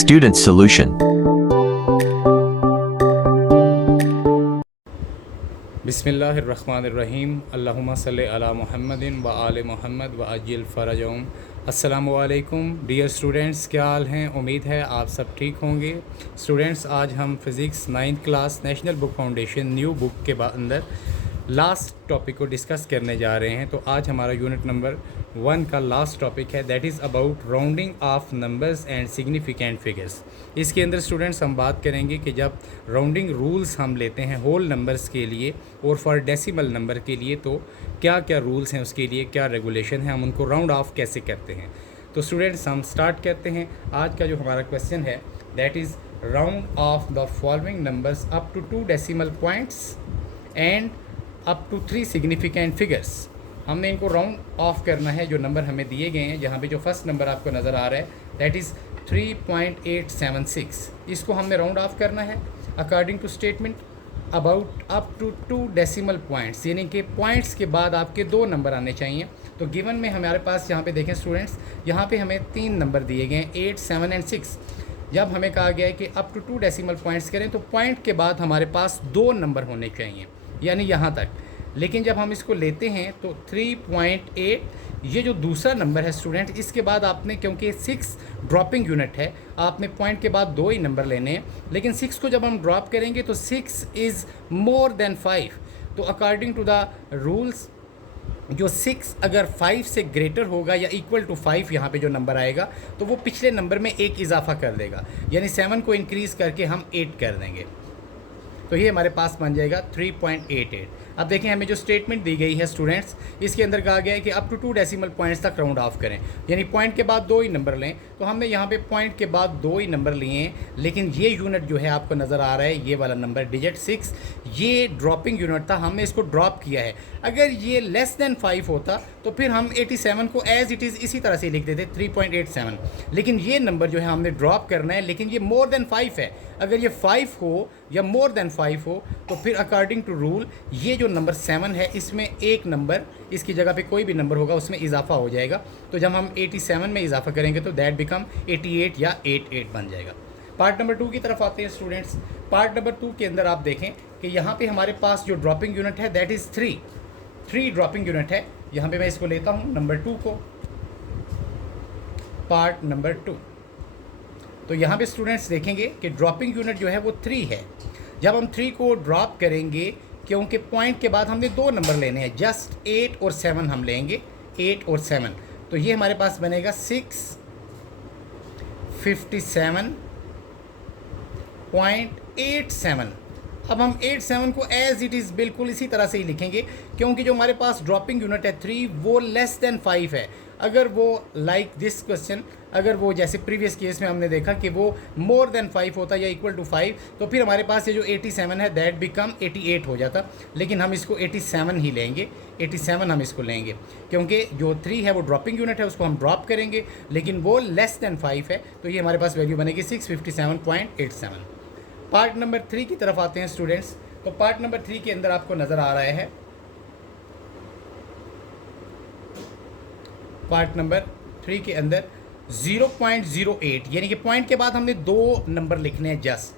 Student solution. बिस्मिल्लाहिर्रहमानिर्रहीम अल्लाहुम्मा सल्लि अला मुहम्मदिन व आले मुहम्मद व अज्जिल फ़रजहुम। अस्सलामु अलैकुम डियर स्टूडेंट्स, क्या हाल हैं? उम्मीद है आप सब ठीक होंगे। स्टूडेंट्स, आज हम physics 9th class national book foundation new book के अंदर लास्ट टॉपिक को डिस्कस करने जा रहे हैं। तो आज हमारा यूनिट नंबर 1 का लास्ट टॉपिक है, that is about rounding off numbers and significant figures. इसके अंदर स्टूडेंट्स हम बात करेंगे कि जब राउंडिंग रूल्स हम लेते हैं होल नंबर्स के लिए और फॉर डेसिमल नंबर के लिए, तो क्या क्या रूल्स हैं, उसके लिए क्या रेगुलेशन है, हम उनको राउंड ऑफ कैसे करते हैं। तो स्टूडेंट्स, हम स्टार्ट करते हैं। आज का जो हमारा क्वेश्चन है that is round off the following numbers up to 2 decimal points and up to 3 significant figures. हमने इनको राउंड ऑफ करना है। जो नंबर हमें दिए गए हैं, जहाँ पे जो फर्स्ट नंबर आपको नज़र आ रहा है दैट इज़ 3.876, इसको हमने राउंड ऑफ करना है according to statement about up to 2 decimal points, यानी कि पॉइंट्स के बाद आपके 2 नंबर आने चाहिए। तो गिवन में हमारे पास यहाँ पे देखें स्टूडेंट्स, यहाँ पे हमें 3 नंबर दिए गए हैं 8, 7 एंड 6। जब हमें कहा गया है कि अप टू 2 डेसिमल पॉइंट्स करें तो पॉइंट के बाद हमारे पास 2 नंबर होने चाहिए, यानी यहाँ तक। लेकिन जब हम इसको लेते हैं तो 3.8, ये जो दूसरा नंबर है स्टूडेंट, इसके बाद आपने, क्योंकि 6 ड्रॉपिंग यूनिट है, आपने पॉइंट के बाद 2 ही नंबर लेने हैं। लेकिन 6 को जब हम ड्रॉप करेंगे तो 6 इज़ मोर देन 5। तो अकॉर्डिंग टू द रूल्स, जो 6 अगर 5 से ग्रेटर होगा या इक्वल टू 5, यहाँ पे जो नंबर आएगा तो वो पिछले नंबर में एक इजाफा कर देगा, यानी 7 को इंक्रीज़ करके हम 8 कर देंगे। तो ये हमारे पास बन जाएगा 3.88। अब देखें, हमें जो स्टेटमेंट दी गई है स्टूडेंट्स, इसके अंदर कहा गया है कि अप टू 2 डेसिमल पॉइंट्स तक राउंड ऑफ करें, यानी पॉइंट के बाद 2 ही नंबर लें। तो हमने यहाँ पे पॉइंट के बाद 2 ही नंबर लिए हैं, लेकिन ये यूनिट जो है आपको नज़र आ रहा है, ये वाला नंबर डिजिट 6, ये ड्रॉपिंग यूनिट था, हमने इसको ड्रॉप किया है। अगर ये लेस देन 5 होता तो फिर हम 87 को एज इट इज़ इसी तरह से लिख देते 3.87। लेकिन ये नंबर जो है हमने ड्रॉप करना है, लेकिन ये मोर देन 5 है। अगर ये 5 हो या मोर देन 5 हो तो फिर अकॉर्डिंग टू रूल ये जो नंबर 7 है, इसमें एक नंबर, इसकी जगह पे कोई भी नंबर होगा उसमें इजाफा हो जाएगा। तो जब हम 87 में इजाफा करेंगे तो दैट बिकम 88 या 88 बन जाएगा। पार्ट नंबर 2 की तरफ आते हैं स्टूडेंट्स। पार्ट नंबर 2 के अंदर आप देखें कि यहाँ पे हमारे पास जो ड्रॉपिंग यूनिट है दैट इज़ 3 ड्रॉपिंग यूनिट है। यहाँ पे मैं इसको लेता हूँ नंबर 2 को, पार्ट नंबर 2। तो यहाँ पे स्टूडेंट्स देखेंगे कि ड्रॉपिंग यूनिट जो है वो 3 है। जब हम 3 को ड्रॉप करेंगे, क्योंकि पॉइंट के बाद हमने 2 नंबर लेने हैं, जस्ट 8 और 7 हम लेंगे, 8 और 7। तो ये हमारे पास बनेगा 657.87। अब हम 87 को एज इट इज़ बिल्कुल इसी तरह से ही लिखेंगे, क्योंकि जो हमारे पास ड्रॉपिंग यूनिट है 3, वो लेस देन 5 है। अगर वो लाइक दिस क्वेश्चन, अगर वो जैसे प्रीवियस केस में हमने देखा कि वो मोर देन 5 होता या इक्वल टू 5, तो फिर हमारे पास ये जो 87 है दैट बिकम 88 हो जाता। लेकिन हम इसको 87 ही लेंगे, 87 हम इसको लेंगे, क्योंकि जो 3 है वो ड्रॉपिंग यूनिट है, उसको हम ड्रॉप करेंगे, लेकिन वो लेस देन 5 है। तो ये हमारे पास वैल्यू बनेगी 657.87। पार्ट नंबर 3 की तरफ आते हैं स्टूडेंट्स। तो पार्ट नंबर 3 के अंदर आपको नज़र आ रहा है, पार्ट नंबर 3 के अंदर 0.08, यानी कि पॉइंट के बाद हमने 2 नंबर लिखने हैं जस्ट।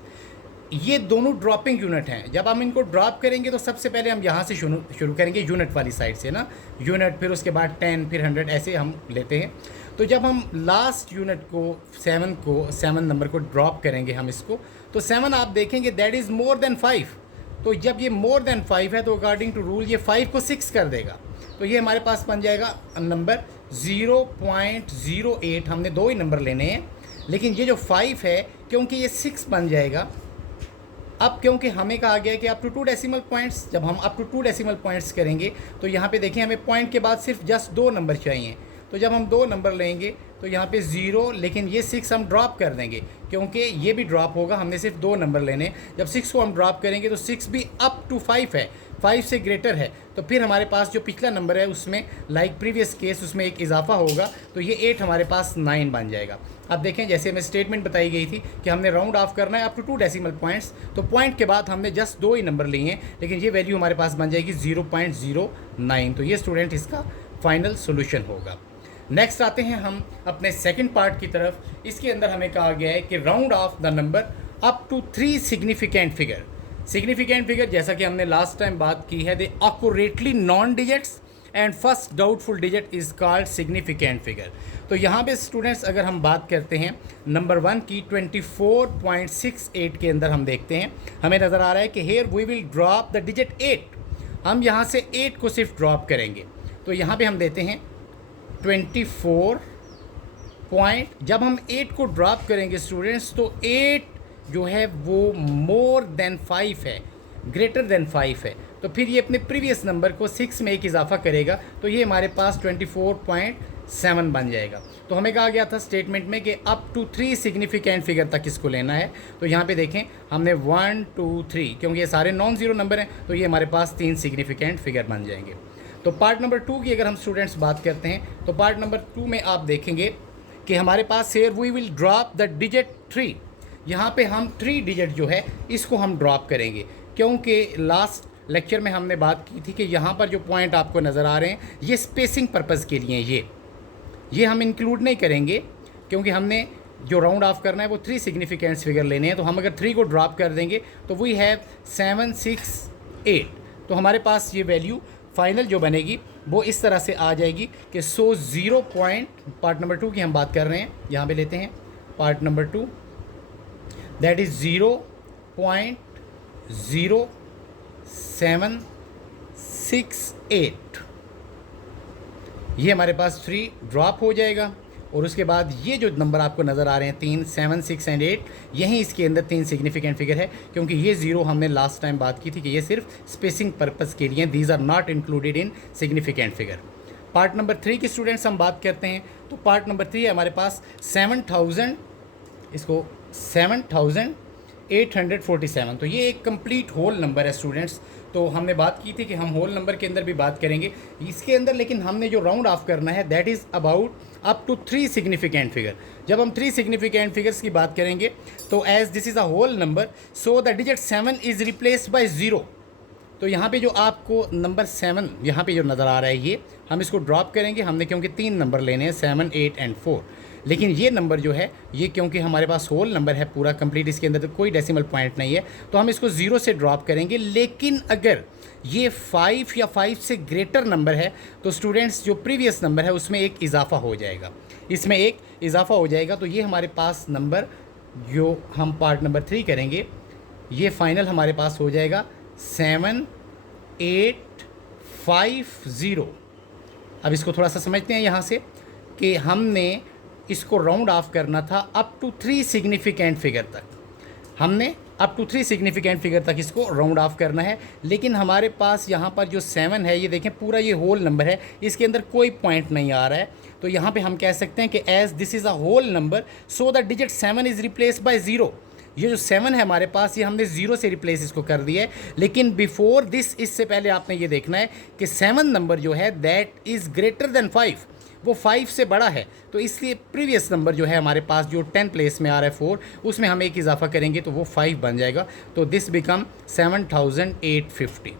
ये दोनों ड्रॉपिंग यूनिट हैं। जब हम इनको ड्रॉप करेंगे तो सबसे पहले हम यहाँ से शुरू करेंगे, यूनिट वाली साइड से ना, यूनिट, फिर उसके बाद 10, फिर 100, ऐसे हम लेते हैं। तो जब हम लास्ट यूनिट को 7 नंबर को ड्रॉप करेंगे हम इसको, तो 7 आप देखेंगे दैट इज़ मोर देन 5। तो जब ये मोर देन 5 है तो अकॉर्डिंग टू रूल ये 5 को 6 कर देगा। तो ये हमारे पास बन जाएगा नंबर 0.08। हमने 2 ही नंबर लेने हैं, लेकिन ये जो 5 है, क्योंकि ये 6 बन जाएगा। अब क्योंकि हमें कहा गया है कि अप टू 2 डेसिमल पॉइंट्स, जब हम अप टू 2 डेसिमल पॉइंट्स करेंगे तो यहाँ पे देखें हमें पॉइंट के बाद सिर्फ जस्ट 2 नंबर चाहिए। तो जब हम 2 नंबर लेंगे तो यहाँ पे 0, लेकिन ये 6 हम ड्रॉप कर देंगे, क्योंकि ये भी ड्रॉप होगा, हमने सिर्फ 2 नंबर लेने। जब 6 को हम ड्रॉप करेंगे तो 6 भी अप टू 5 है, 5 से ग्रेटर है। तो फिर हमारे पास जो पिछला नंबर है उसमें लाइक प्रीवियस केस उसमें एक इजाफा होगा, तो ये 8 हमारे पास 9 बन जाएगा। अब देखें, जैसे हमें स्टेटमेंट बताई गई थी कि हमने राउंड ऑफ करना है अप टू 2 डेसिमल पॉइंट्स, तो पॉइंट के बाद हमने जस्ट 2 ही नंबर लिए हैं, लेकिन ये वैल्यू हमारे पास बन जाएगी 0.09। तो ये स्टूडेंट इसका फाइनल सोल्यूशन होगा। नेक्स्ट आते हैं हम अपने सेकंड पार्ट की तरफ। इसके अंदर हमें कहा गया है कि round off the number up to 3 significant figure. Significant figure जैसा कि हमने लास्ट टाइम बात की है, they accurately known digits and first doubtful digit is called significant figure. तो यहाँ पे स्टूडेंट्स अगर हम बात करते हैं नंबर 1 की 24.68 के अंदर हम देखते हैं, हमें नज़र आ रहा है कि here we will drop the digit 8। हम यहाँ से 8 को सिर्फ ड्रॉप करेंगे। तो यहाँ पे हम देते हैं 24 पॉइंट, जब हम 8 को ड्रॉप करेंगे स्टूडेंट्स तो 8 जो है वो मोर देन 5 है, ग्रेटर देन 5 है। तो फिर ये अपने प्रीवियस नंबर को 6 में एक इजाफा करेगा तो ये हमारे पास 24.7 बन जाएगा। तो हमें कहा गया था स्टेटमेंट में कि अप टू 3 सिग्निफिकेंट फिगर तक इसको लेना है। तो यहाँ पे देखें हमने 1 2 3, क्योंकि ये सारे नॉन ज़ीरो नंबर हैं तो ये हमारे पास 3 सिग्निफिकेंट फिगर बन जाएंगे। तो पार्ट नंबर 2 की अगर हम स्टूडेंट्स बात करते हैं तो पार्ट नंबर 2 में आप देखेंगे कि हमारे पास here we will drop the digit 3। यहाँ पे हम 3 डिजिट जो है इसको हम ड्रॉप करेंगे, क्योंकि लास्ट लेक्चर में हमने बात की थी कि यहाँ पर जो पॉइंट आपको नज़र आ रहे हैं ये स्पेसिंग पर्पज़ के लिए, ये हम इंक्लूड नहीं करेंगे, क्योंकि हमने जो राउंड ऑफ करना है वो 3 सिग्निफिकेंट फिगर लेने हैं। तो हम अगर 3 को ड्रॉप कर देंगे तो वी हैव 7 6 8। तो हमारे पास ये वैल्यू फाइनल जो बनेगी वो इस तरह से आ जाएगी कि 0 पॉइंट, पार्ट नंबर 2 की हम बात कर रहे हैं, यहाँ पे लेते हैं पार्ट नंबर 2, दैट इज़ 0.0768। ये हमारे पास 3 ड्रॉप हो जाएगा और उसके बाद ये जो नंबर आपको नज़र आ रहे हैं 3 7 6 एंड 8, यहीं इसके अंदर 3 सिग्निफिकेंट फिगर है, क्योंकि ये 0 हमने लास्ट टाइम बात की थी कि ये सिर्फ स्पेसिंग पर्पज़ के लिए, these are not included in significant figure. Part number 3 की स्टूडेंट्स हम बात करते हैं तो पार्ट नंबर 3 है हमारे पास 7,847। तो ये एक कंप्लीट होल नंबर है स्टूडेंट्स। तो हमने बात की थी कि हम होल नंबर के अंदर भी बात करेंगे इसके अंदर, लेकिन हमने जो राउंड ऑफ करना है that is about up to 3 significant figure. जब हम 3 सिग्निफिकेंट फिगर्स की बात करेंगे तो as this is a whole number so the digit 7 is replaced by 0। तो यहाँ पे जो आपको नंबर 7 यहाँ पे जो नज़र आ रहा है ये हम इसको ड्रॉप करेंगे, हमने क्योंकि 3 नंबर लेने हैं 7 8 एंड 4। लेकिन ये नंबर जो है ये क्योंकि हमारे पास होल नंबर है पूरा कंप्लीट, इसके अंदर तो कोई डेसिमल पॉइंट नहीं है तो हम इसको 0 से ड्रॉप करेंगे। लेकिन अगर ये 5 या 5 से ग्रेटर नंबर है तो स्टूडेंट्स जो प्रीवियस नंबर है उसमें एक इजाफा हो जाएगा, इसमें एक इजाफा हो जाएगा। तो ये हमारे पास नंबर जो हम पार्ट नंबर 3 करेंगे ये फाइनल हमारे पास हो जाएगा 7850। अब इसको थोड़ा सा समझते हैं यहाँ से कि हमने इसको राउंड ऑफ करना था अप टू 3 सिग्निफिकेंट फिगर तक, हमने अप टू 3 सिग्निफिकेंट फिगर तक इसको राउंड ऑफ करना है। लेकिन हमारे पास यहाँ पर जो 7 है ये देखें पूरा ये होल नंबर है, इसके अंदर कोई पॉइंट नहीं आ रहा है। तो यहाँ पे हम कह सकते हैं कि as this is a whole number so the digit 7 is replaced by 0। ये जो 7 है हमारे पास ये हमने 0 से रिप्लेस इसको कर दिया है। लेकिन बिफोर दिस, इससे पहले आपने ये देखना है कि 7 नंबर जो है दैट इज़ ग्रेटर देन 5, वो 5 से बड़ा है। तो इसलिए प्रीवियस नंबर जो है हमारे पास जो 10 प्लेस में आ रहा है 4, उसमें हम एक इजाफा करेंगे तो वो 5 बन जाएगा। तो दिस बिकम 7850।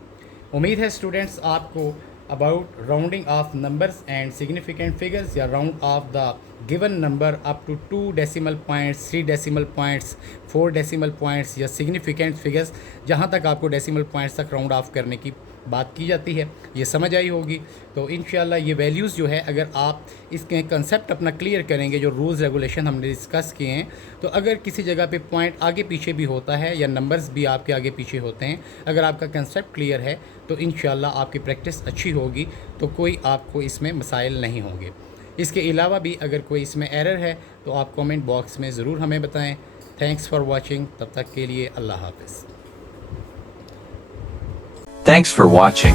उम्मीद है स्टूडेंट्स आपको about rounding off numbers and significant figures या round off the given number up to 2 decimal points, 3 decimal points, 4 decimal points या सिग्निफिकेंट फिगर्स, जहाँ तक आपको डेसिमल पॉइंट्स तक राउंड ऑफ करने की बात की जाती है, ये समझ आई होगी। तो इंशाल्लाह ये वैल्यूज़ जो है अगर आप इसके कंसेप्ट अपना क्लियर करेंगे, जो रूल्स रेगुलेशन हमने डिस्कस किए हैं, तो अगर किसी जगह पे पॉइंट आगे पीछे भी होता है या नंबर्स भी आपके आगे पीछे होते हैं, अगर आपका कंसेप्ट क्लियर है तो इंशाल्लाह आपकी प्रैक्टिस अच्छी होगी, तो कोई आपको इसमें मसाइल नहीं होंगे। इसके अलावा भी अगर कोई इसमें एरर है तो आप कमेंट बॉक्स में ज़रूर हमें बताएं। थैंक्स फॉर वॉचिंग, तब तक के लिए अल्लाह हाफ़िज़। Thanks for watching.